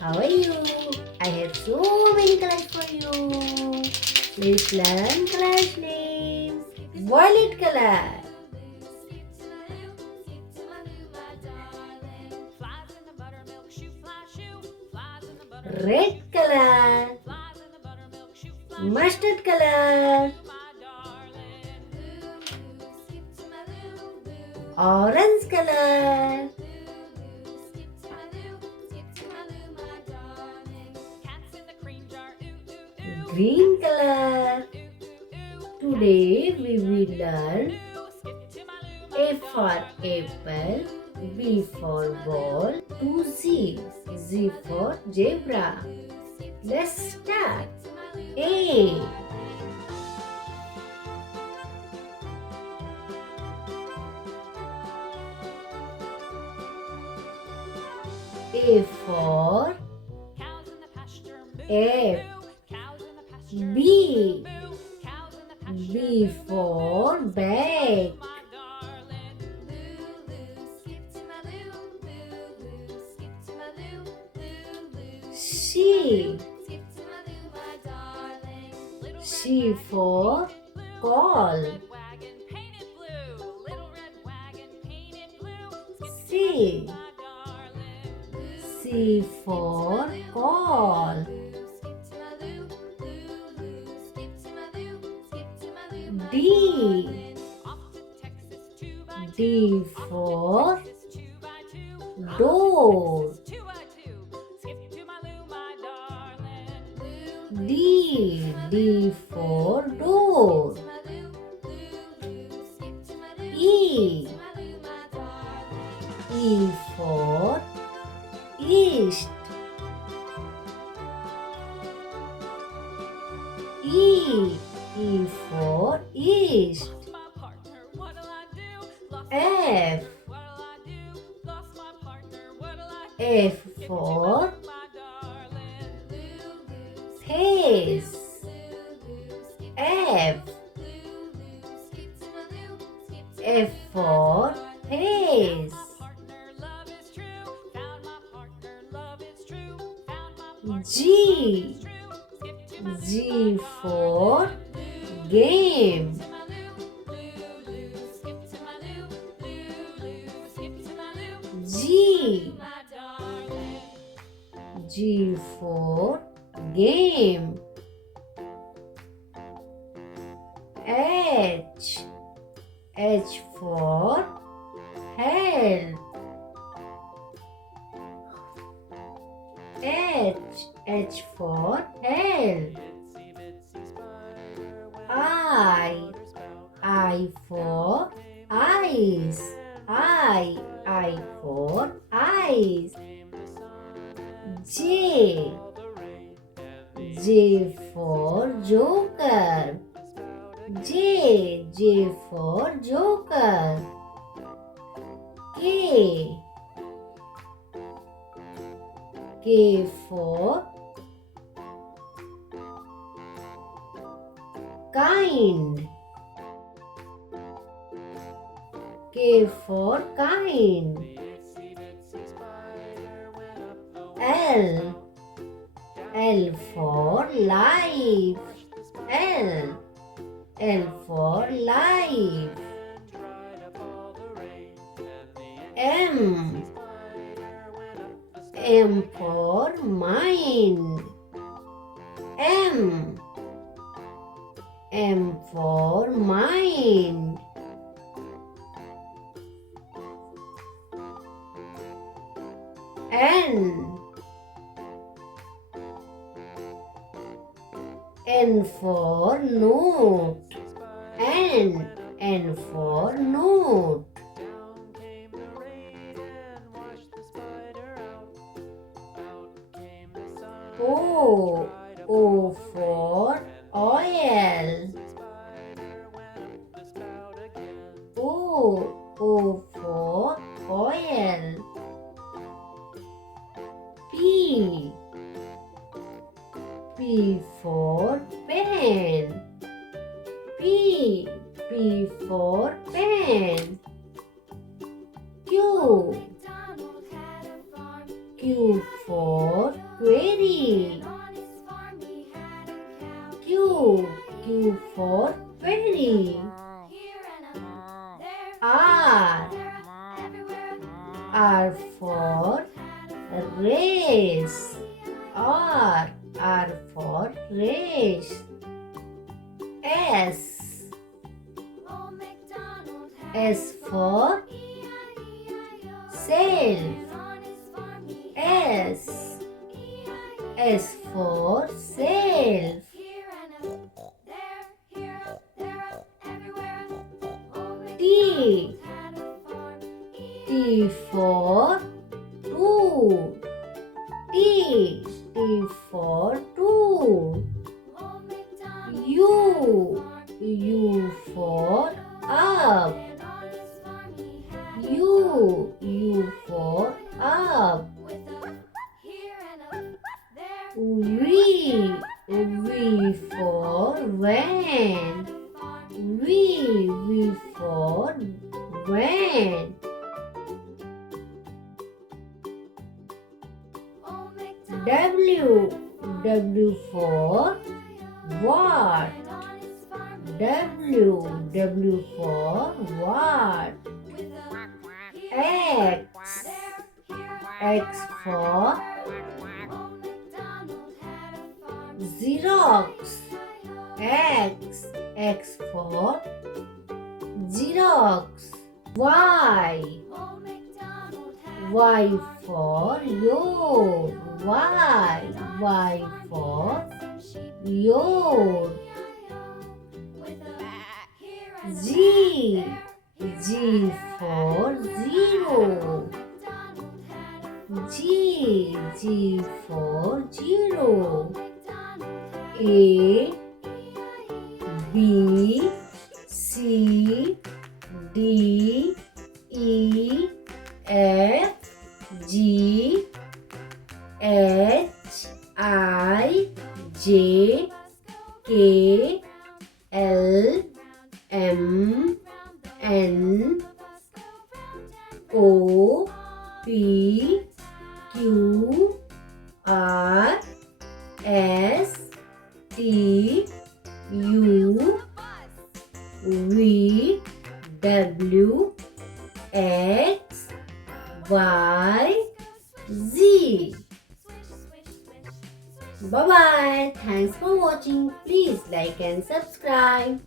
How are you? I have so many colors for you. Let's learn colors names. Violet color. Red color. Mustard color. Orange color. Green color. Today we will learn A for apple, B for ball, 2Z, Z for zebra. Let's start. A. A for ape. B. B for bag. C. C for call. C. C for call. D. D for door. D for door. E. E for east. E for east. F. F for face. F. F for face. G. G for game. G. G for game. H. H for help. H for help. I for eyes. I for eyes. J. J for joker. J for joker. K. K for kind. K for kind. L. L for life. L for life. M. M for mind. M for mind. N for note. N for note. O for oil. O for oil. P for pen. P for pen. Q Q for query. Q for query. R for race. R for race. S for self. S for self. T for two. T for two. U for up. U for up. V for van. V for van. W for what. W for what. X for Xerox. X for Xerox. Y for your. Y for your. G for zero. G for zero. A B C D E F G H I J K L M N O P Q R S T U V W X Y Z. Bye bye. Thanks for watching. Please like and subscribe.